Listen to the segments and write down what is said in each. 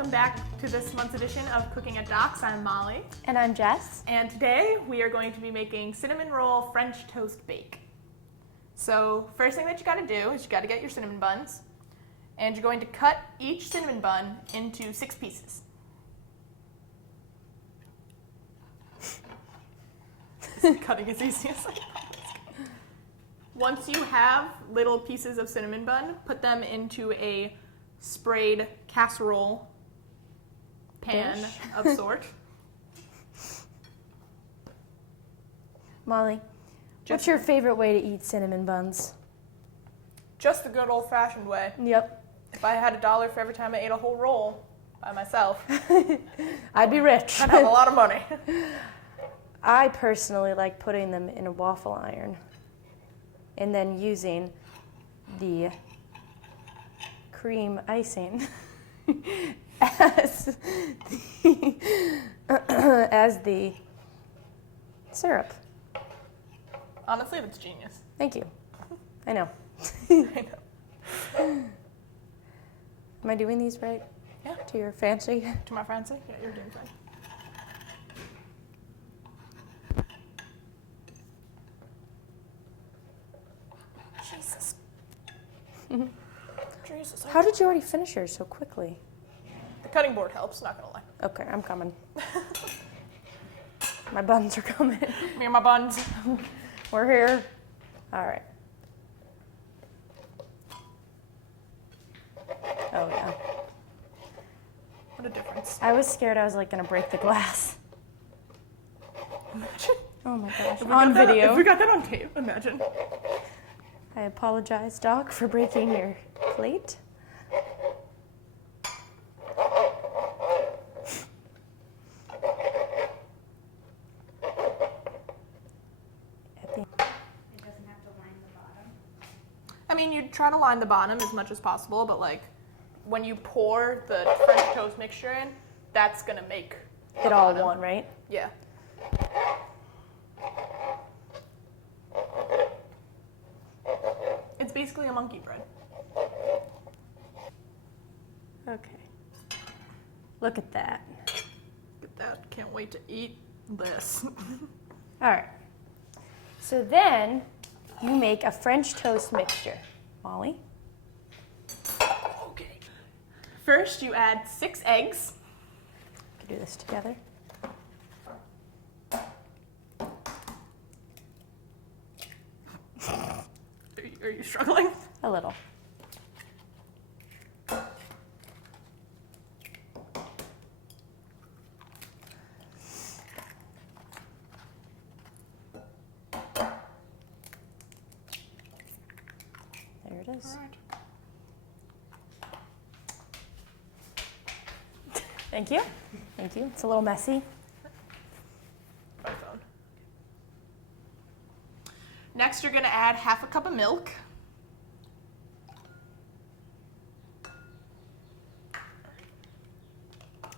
welcome back to this month's edition of Cooking at Doc's. I'm Molly. And I'm Jess. And today we are going to be making cinnamon roll French toast bake. So first thing that you gotta do is you gotta get your cinnamon buns, and you're going to cut each cinnamon bun into 6 pieces. Cutting is easy as Once you have little pieces of cinnamon bun, put them into a sprayed casserole pan of sort. Molly, what's your favorite way to eat cinnamon buns? Just the good old-fashioned way. Yep. If I had $1 for every time I ate a whole roll by myself, I'd be rich. I'd have a lot of money. I personally like putting them in a waffle iron and then using the cream icing as the syrup. Honestly, that's genius. Thank you. I know. I know. Am I doing these right? Yeah. To your fancy? To my fancy? Yeah, you're doing fine. Jesus. Jesus. How did you already finish yours so quickly? The cutting board helps, not gonna lie. Okay, I'm coming. My buns are coming. Me and my buns. We're here. All right. Oh, yeah. What a difference. I was scared I was like going to break the glass. Imagine. Oh my gosh. If we On got that- video. If we got that on tape, imagine. I apologize, Doc, for breaking your plate. I mean, you try to line the bottom as much as possible, but like when you pour the French toast mixture in, that's gonna make It all one, right? Yeah. It's basically a monkey bread. Okay. Look at that. Look at that. Can't wait to eat this. All right. So then you make a French toast mixture. Molly? Okay. First, you add 6 eggs. We can do this together. Are you struggling? A little. There it is. All right. Thank you. Thank you. It's a little messy. My phone. Next, you're gonna add 1/2 cup of milk.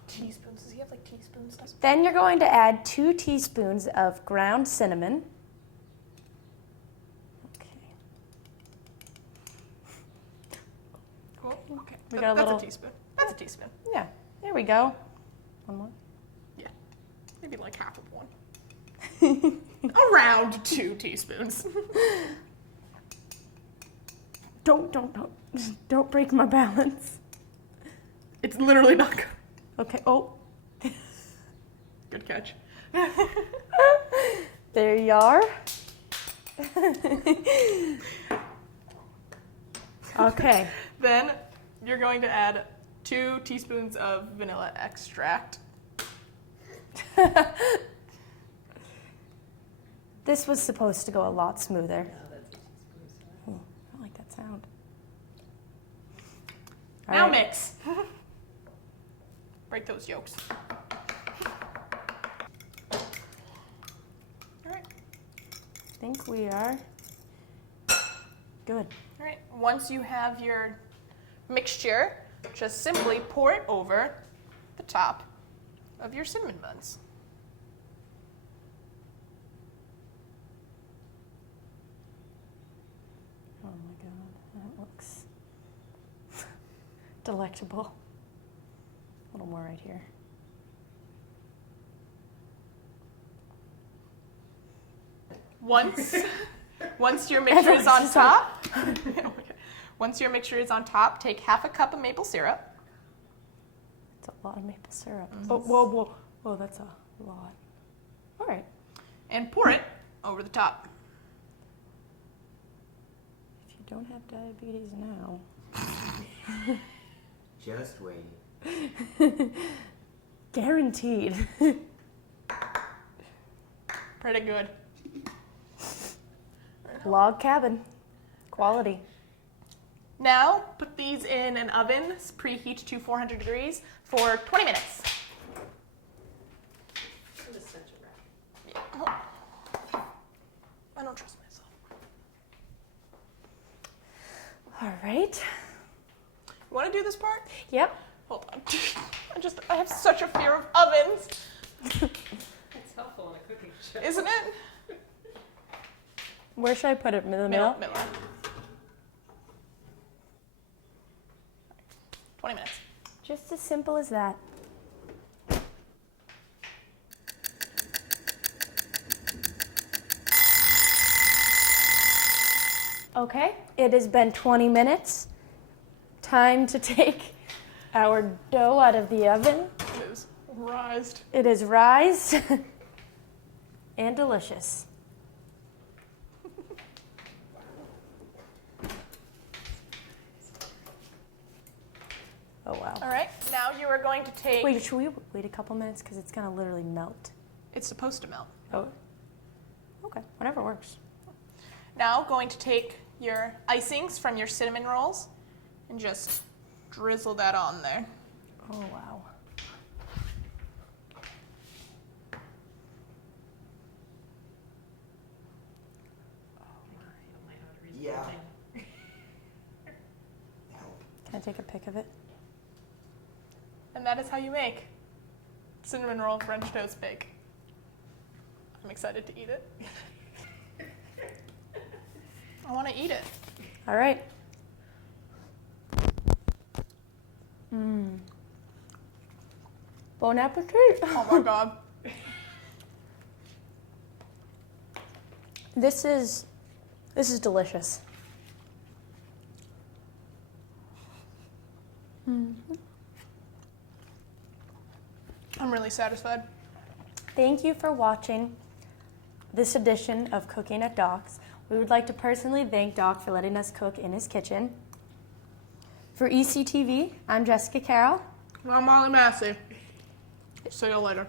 Teaspoons. Does he have like teaspoons? Then you're going to add 2 teaspoons of ground cinnamon. Okay. Cool. Okay. We got a That's little- a teaspoon. That's a teaspoon. Yeah. There we go. One more. Yeah. Maybe like 1/2 of one. Around 2 teaspoons. Don't break my balance. It's literally not good. Okay. Oh, Good catch. there you are. Okay. Then you're going to add 2 teaspoons of vanilla extract. This was supposed to go a lot smoother. Oh, I like that sound. All Now right. mix. Break those yolks. All right. I think we are good. All right. Once you have your mixture, just simply pour it over the top of your cinnamon buns. Oh my God, that looks delectable. A little more right here. Once your mixture is on Everyone's just top, once your mixture is on top, take half a cup of maple syrup. It's a lot of maple syrup. Oh, whoa, that's a lot. All right. And pour it over the top. If you don't have diabetes now. Just wait. Guaranteed. Pretty good. Log cabin. Quality. Now, put these in an oven, preheat to 400 degrees for 20 minutes. Yeah. I don't trust myself. All right. You want to do this part? Yep. Hold on. I have such a fear of ovens. It's helpful in a cooking show. Isn't it? Where should I put it? In the middle? Middle. 20 minutes. Just as simple as that. Okay, it has been 20 minutes. Time to take our dough out of the oven. It is rised. It is rised and delicious. Oh, wow. All right, now you are going to take... Wait, should we wait a couple minutes? Because it's going to literally melt. It's supposed to melt. Oh. Okay, whatever works. Now going to take your icings from your cinnamon rolls and just drizzle that on there. Oh, wow. Yeah. Help. Can I take a pic of it? And that is how you make cinnamon roll French toast bake. I'm excited to eat it. I want to eat it. All right. Mmm. Bon appetit. Oh my god. This is delicious. I'm really satisfied. Thank you for watching this edition of Cooking at Doc's. We would like to personally thank Doc for letting us cook in his kitchen. For ECTV, I'm Jessica Carroll. I'm Molly Massey. See you later.